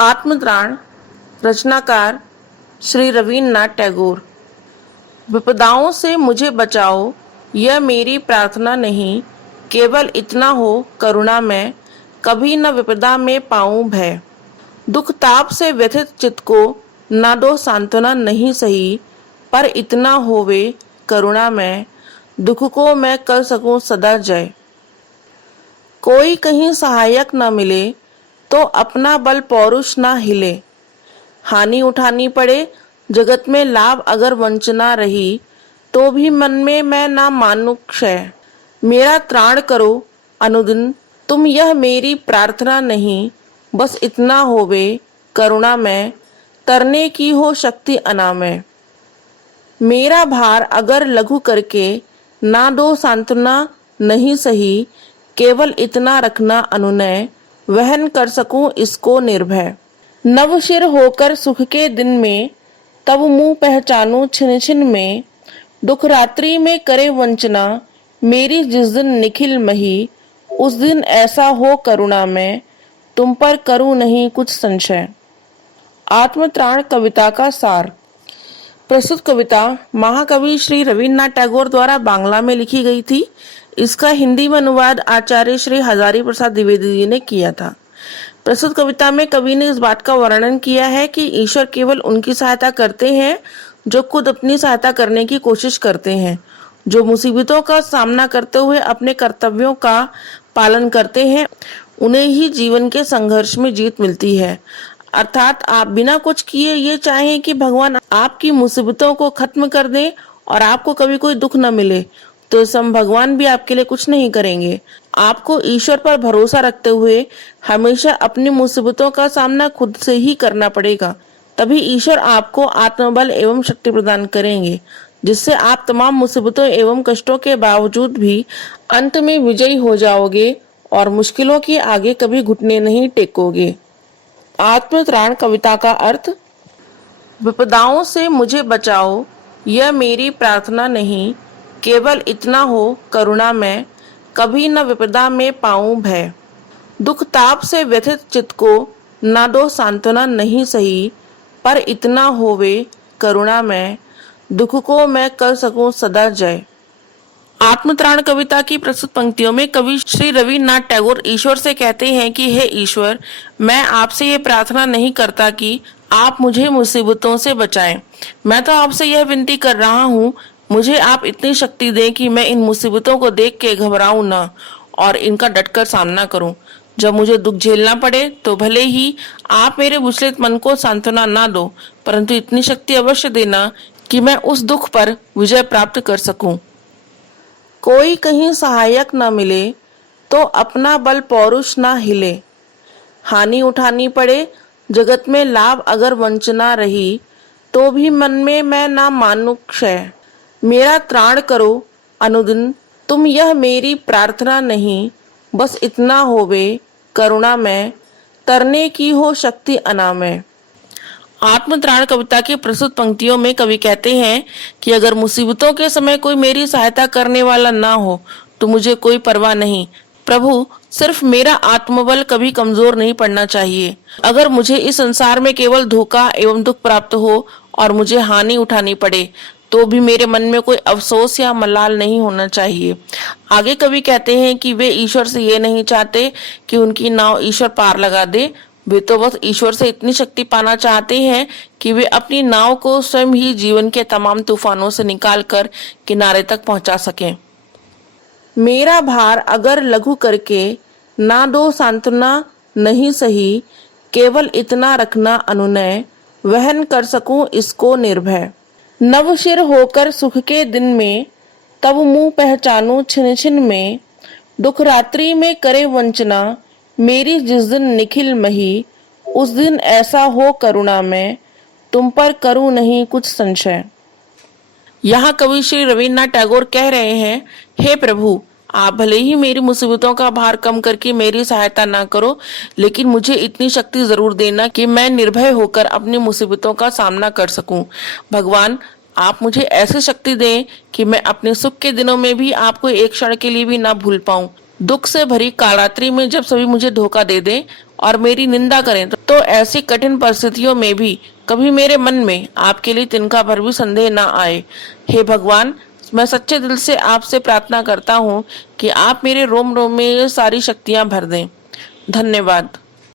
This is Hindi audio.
आत्मत्राण रचनाकार श्री रवीन्द्रनाथ टैगोर। विपदाओं से मुझे बचाओ यह मेरी प्रार्थना नहीं, केवल इतना हो करुणा मैं कभी न विपदा में पाऊं भय। दुख ताप से व्यथित चित्त को ना दो सांत्वना नहीं सही, पर इतना होवे करुणा मैं दुख को मैं कर सकूं सदा जय। कोई कहीं सहायक न मिले तो अपना बल पौरुष ना हिले, हानि उठानी पड़े जगत में लाभ अगर वंचना रही, तो भी मन में मैं ना मानू क्षय। मेरा त्राण करो अनुदिन तुम यह मेरी प्रार्थना नहीं, बस इतना होवे करुणा मैं तरने की हो शक्ति अनामय। मेरा भार अगर लघु करके ना दो सांत्वना नहीं सही, केवल इतना रखना अनुनय वहन कर सकूं इसको निर्भय। नवशिर होकर सुख के दिन में तब मुंह पहचानूं छिन छिन में, दुख रात्रि में करे वंचना मेरी जिस दिन निखिल मही, उस दिन ऐसा हो करुणा में तुम पर करूं नहीं कुछ संशय। आत्मत्राण कविता का सार। प्रस्तुत कविता महाकवि श्री रवीन्द्रनाथ टैगोर द्वारा बांग्ला में लिखी गई थी। इसका हिंदी में अनुवाद आचार्य श्री हजारी प्रसाद द्विवेदी जी ने किया था। प्रस्तुत कविता में कवि ने इस बात का वर्णन किया है कि ईश्वर केवल उनकी सहायता करते हैं जो खुद अपनी सहायता करने की कोशिश करते हैं, जो मुसीबतों का सामना करते हुए अपने कर्तव्यों का पालन करते हैं, उन्हें ही जीवन के संघर्ष में जीत मिलती है। अर्थात आप बिना कुछ किए ये चाहें कि भगवान आपकी मुसीबतों को खत्म कर दें और आपको कभी कोई दुख न मिले, तो सम भगवान भी आपके लिए कुछ नहीं करेंगे। आपको ईश्वर पर भरोसा रखते हुए हमेशा अपनी मुसीबतों का सामना खुद से ही करना पड़ेगा, तभी ईश्वर आपको आत्मबल एवं शक्ति प्रदान करेंगे, जिससे आप तमाम मुसीबतों एवं कष्टों के बावजूद भी अंत में विजयी हो जाओगे और मुश्किलों के आगे कभी घुटने नहीं टेकोगे। आत्मत्राण कविता का अर्थ। विपदाओं से मुझे बचाओ यह मेरी प्रार्थना नहीं, केवल इतना हो करुणा मैं कभी न विपदा में पाऊं भय। दुख ताप से व्यथित चित्त को ना दो सांत्वना नहीं सही, पर इतना होवे करुणा मैं दुख को मैं कर सकूं सदा जय। आत्मत्राण कविता की प्रस्तुत पंक्तियों में कवि श्री रवीन्द्रनाथ टैगोर ईश्वर से कहते हैं कि हे ईश्वर, मैं आपसे ये प्रार्थना नहीं करता कि आप मुझे मुसीबतों से बचाएं। मैं तो आपसे यह विनती कर रहा हूँ, मुझे आप इतनी शक्ति दें कि मैं इन मुसीबतों को देख के घबराऊं ना और इनका डटकर सामना करूं। जब मुझे दुख झेलना पड़े तो भले ही आप मेरे विचलित मन को सांत्वना ना दो, परंतु इतनी शक्ति अवश्य देना कि मैं उस दुख पर विजय प्राप्त कर सकूं। कोई कहीं सहायक न मिले तो अपना बल पौरुष ना हिले, हानि उठानी पड़े जगत में लाभ अगर वंचना रही, तो भी मन में मैं ना मानू क्षय। मेरा त्राण करो अनुदिन तुम यह मेरी प्रार्थना नहीं, बस इतना होवे करुणा मैं तरने की हो शक्ति अनामय। आत्मत्राण कविता की प्रस्तुत पंक्तियों में कवि कहते हैं कि अगर मुसीबतों के समय कोई मेरी सहायता करने वाला ना हो तो मुझे कोई परवाह नहीं। प्रभु, सिर्फ मेरा आत्मबल कभी कमजोर नहीं पड़ना चाहिए। अगर मुझे इस संसार में केवल धोखा एवं दुख प्राप्त हो और मुझे हानि उठानी पड़े, तो भी मेरे मन में कोई अफसोस या मलाल नहीं होना चाहिए। आगे कवि कहते हैं कि वे ईश्वर से ये नहीं चाहते कि उनकी नाव ईश्वर पार लगा दे, वे तो बस ईश्वर से इतनी शक्ति पाना चाहते हैं कि वे अपनी नाव को स्वयं ही जीवन के तमाम तूफानों से निकालकर किनारे तक पहुंचा सकें। मेरा भार अगर लघु करके ना दो सांत्वना नहीं सही, केवल इतना रखना अनुनय वहन कर सकूं इसको निर्भय। नवशिर होकर सुख के दिन में तब मुंह पहचानूं छिन छिन में, दुख रात्रि में करे वंचना मेरी जिस दिन निखिल मही, उस दिन ऐसा हो करुणा मैं तुम पर करूं नहीं कुछ संशय। यहाँ कवि श्री रवीन्द्रनाथ टैगोर कह रहे हैं, हे प्रभु, आप भले ही मेरी मुसीबतों का भार कम करके मेरी सहायता ना करो, लेकिन मुझे इतनी शक्ति जरूर देना कि मैं निर्भय होकर अपनी मुसीबतों का सामना कर सकूं। भगवान, आप मुझे ऐसी शक्ति दें कि मैं अपने सुख के दिनों में भी आपको एक क्षण के लिए भी ना भूल पाऊं। दुख से भरी कालरात्रि में जब सभी मुझे धोखा दे दें और मेरी निंदा करें तो ऐसी कठिन परिस्थितियों में भी कभी मेरे मन में आपके लिए तिनका भर भी संदेह ना आए। हे भगवान, मैं सच्चे दिल से आपसे प्रार्थना करता हूँ कि आप मेरे रोम रोम में ये सारी शक्तियां भर दें। धन्यवाद।